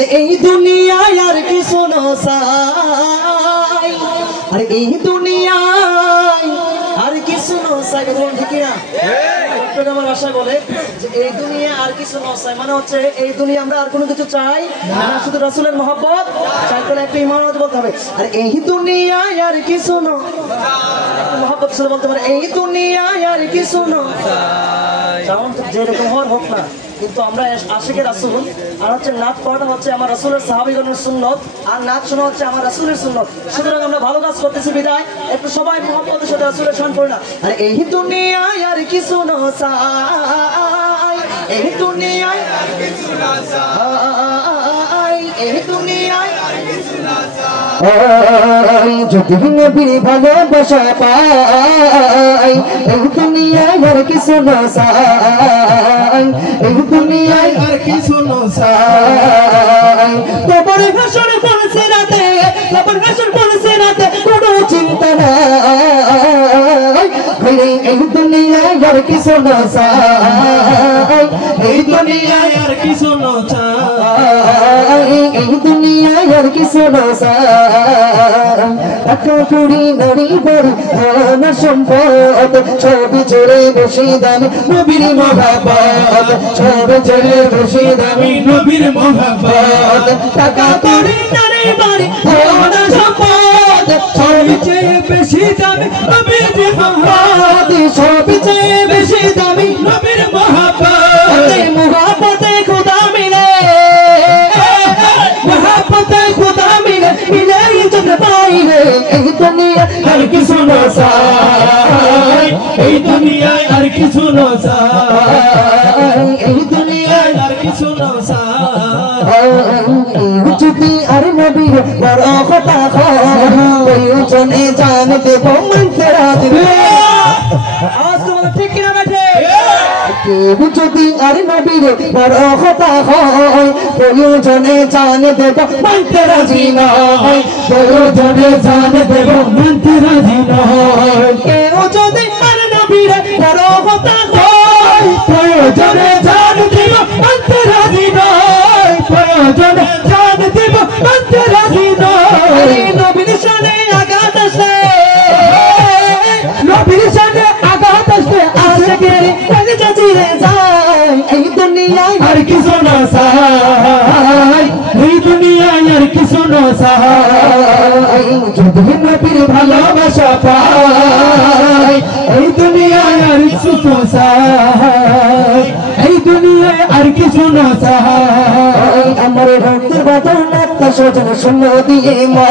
আরে এই দুনিয়ায় আর কিছু নসাই, আরে এই দুনিয়ায় আর কিছু নসাই, বলুন ঠিক না? আমার ভাষায় বলে যে এই দুনিয়া আর কিছু নসাই, মানে হচ্ছে এই দুনিয়া আমরা আর কোনো কিছু চাই না, শুধু রাসূলের মহব্বত চাই। তাহলে একটা ইমানত বলতে হবে, আর এই দুনিয়ায় আর কিছু মহব্বত সাথে বলতে পারে এই দুনিয়ায় আর কিছু নসাই, যেমন যেরকম হওয়ার হোক না, কিন্তু আমরা আশিকের রাসূল, আর হচ্ছে নাচ পড়াটা হচ্ছে আমার রাসূলের সাহাবীগণের সুন্নত, আর নাচ শোনা হচ্ছে আমার রাসূলের সুন্নত। সুতরাং আমরা ভালো কাজ করতেছি বিদায় একটু সবাই মহব্বতের সাথে রাসূলের শান করি না। আরে এই দুনিয়ায় আর কিছু নসাই, এই দুনিয়ায় আর কিছু নসাই, এই দুনিয়ায় আর কিছু নসাই, যদি নবীর ভালোবাসা পাই এই দুনিয়ায় আর কিছু নসাই, এই দুনিয়ায় আর কিছু নসাই। কবর হাসর পড়ছে রাতে, কবর হাসর পড়ছে রাতে, কোনো চিন্তা নাই, এই দুনিয়ায় আর কিছু নসাই, এই দুনিয়ায় আর কিছু নসাই, এই দুনিয়ায় আর কিছু নসাই। টাকা কড়ি নারী বাড়ি ধন সম্পদ সবই ছেড়ে বেশি দামি নবীর মহব্বত, সবই ছেড়ে বেশি দামি নবীর মহব্বত। টাকা কড়ি নারী বাড়ি ধন সম্পদ সবই চেয়ে বেশি দামি নবীর মহব্বত, সবই চেয়ে বেশি দামি নবীর মহব্বত। মহব্বতে খোদা মিলে, মহব্বতে খোদা মিলে, মিলে চোখে পাইলে এই দুনিয়া আর কিছু নসাই, এই দুনিয়ায় আর কিছু নসাই, এই দুনিয়ায় আর কিছু নসাই। যদি আর নবীর বড় কথা প্রয়োজনে জানতে মানতে রাখবে, আওয়াজ তো ঠিক কিনা বেঠে? কেউ যদি আর নবীর বড় কথা হয় প্রয়োজনে জানে দেব মানতে রাজি নয়, প্রয়োজনে জানে দেব মানতে রাজি নয়। কেউ যদি আর নবীর বড় কথা হয় প্রয়োজনে জানে দেব মানতে রাজি নয়, প্রয়োজনে জানে দেব মানতে রাজি নয়। নবীর শানে আঘাত আসলে, নবীর শানে আঘাত আসলে আশিকের চিরে যায় এই দুনিয়ায় আর কিছু নসাই, এই দুনিয়ায় আর কিছু নসাই। যদি নবীর ভালোবাসা পাই এই দুনিয়ায় আর কিছু নসাই, এই দুনিয়ায় আর কিছু নসাই। আমার ভক্তের বাদন আত্মা স্বজন শূন্য দিয়ে মা